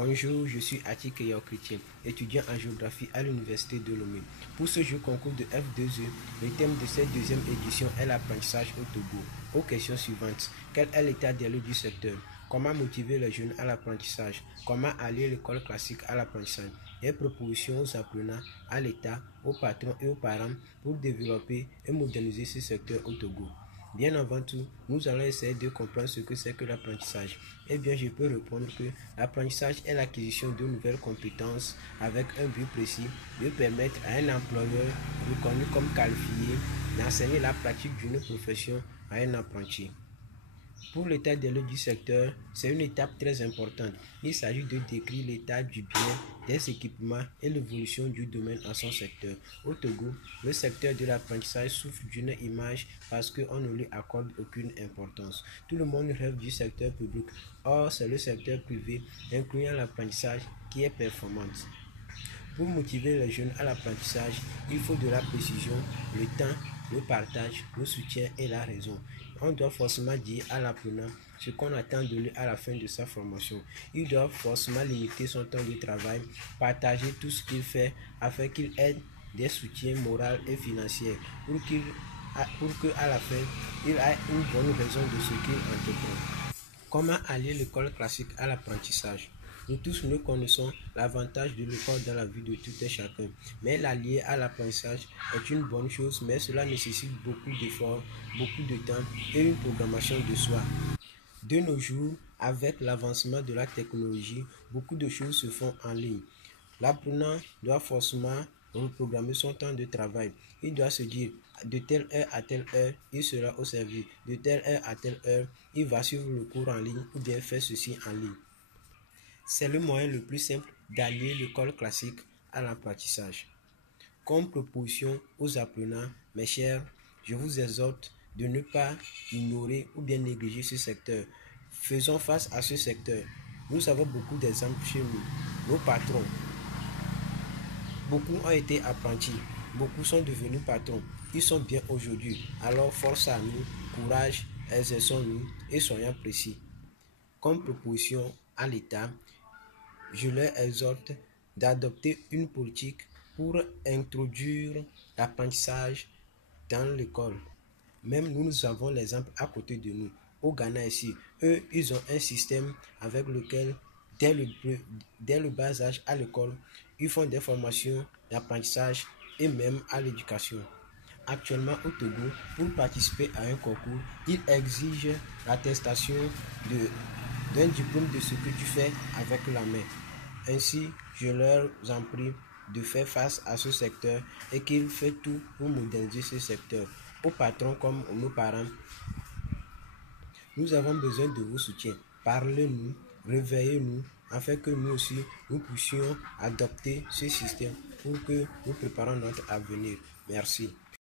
Bonjour, je suis Atik Chrétien, étudiant en géographie à l'université de Lomé. Pour ce jeu concours de F2E, le thème de cette deuxième édition est l'apprentissage au Togo. Aux questions suivantes: quel est l'état des lieux du secteur? Comment motiver les jeunes à l'apprentissage? Comment allier l'école classique à l'apprentissage? Et propositions aux apprenants, à l'État, aux patrons et aux parents pour développer et moderniser ce secteur au Togo. Bien avant tout, nous allons essayer de comprendre ce que c'est que l'apprentissage. Eh bien, je peux répondre que l'apprentissage est l'acquisition de nouvelles compétences avec un but précis de permettre à un employeur reconnu comme qualifié d'enseigner la pratique d'une profession à un apprenti. Pour l'état des lieux du secteur, c'est une étape très importante. Il s'agit de décrire l'état du bien, des équipements et l'évolution du domaine en son secteur. Au Togo, le secteur de l'apprentissage souffre d'une image parce qu'on ne lui accorde aucune importance. Tout le monde rêve du secteur public. Or, c'est le secteur privé, incluant l'apprentissage, qui est performante. Pour motiver les jeunes à l'apprentissage, il faut de la précision, le temps, le partage, le soutien et la raison. On doit forcément dire à l'apprenant ce qu'on attend de lui à la fin de sa formation. Il doit forcément limiter son temps de travail, partager tout ce qu'il fait afin qu'il ait des soutiens moraux et financiers pour qu'à la fin, il ait une bonne raison de ce qu'il entreprend. Comment allier l'école classique à l'apprentissage? Nous tous nous connaissons l'avantage de l'école dans la vie de tout et chacun, mais l'allier à l'apprentissage est une bonne chose, mais cela nécessite beaucoup d'efforts, beaucoup de temps et une programmation de soi. De nos jours, avec l'avancement de la technologie, beaucoup de choses se font en ligne. L'apprenant doit forcément reprogrammer son temps de travail. Il doit se dire, de telle heure à telle heure, il sera au service. De telle heure à telle heure, il va suivre le cours en ligne ou bien faire ceci en ligne. C'est le moyen le plus simple d'allier l'école classique à l'apprentissage. Comme proposition aux apprenants, mes chers, je vous exhorte de ne pas ignorer ou bien négliger ce secteur. Faisons face à ce secteur. Nous avons beaucoup d'exemples chez nous. Nos patrons, beaucoup ont été apprentis, beaucoup sont devenus patrons. Ils sont bien aujourd'hui. Alors force à nous, courage, exerçons-nous et soyons précis. Comme proposition à l'État, je leur exhorte d'adopter une politique pour introduire l'apprentissage dans l'école. Même nous avons l'exemple à côté de nous. Au Ghana ici, eux, ils ont un système avec lequel, dès le bas âge à l'école, ils font des formations d'apprentissage et même à l'éducation. Actuellement au Togo, pour participer à un concours, ils exigent l'attestation d'un diplôme de ce que tu fais avec la main. Ainsi, je leur en prie de faire face à ce secteur et qu'ils fassent tout pour moderniser ce secteur. Aux patrons comme nos parents, nous avons besoin de vos soutiens. Parlez-nous, réveillez-nous, afin que nous aussi, nous puissions adopter ce système pour que nous préparions notre avenir. Merci.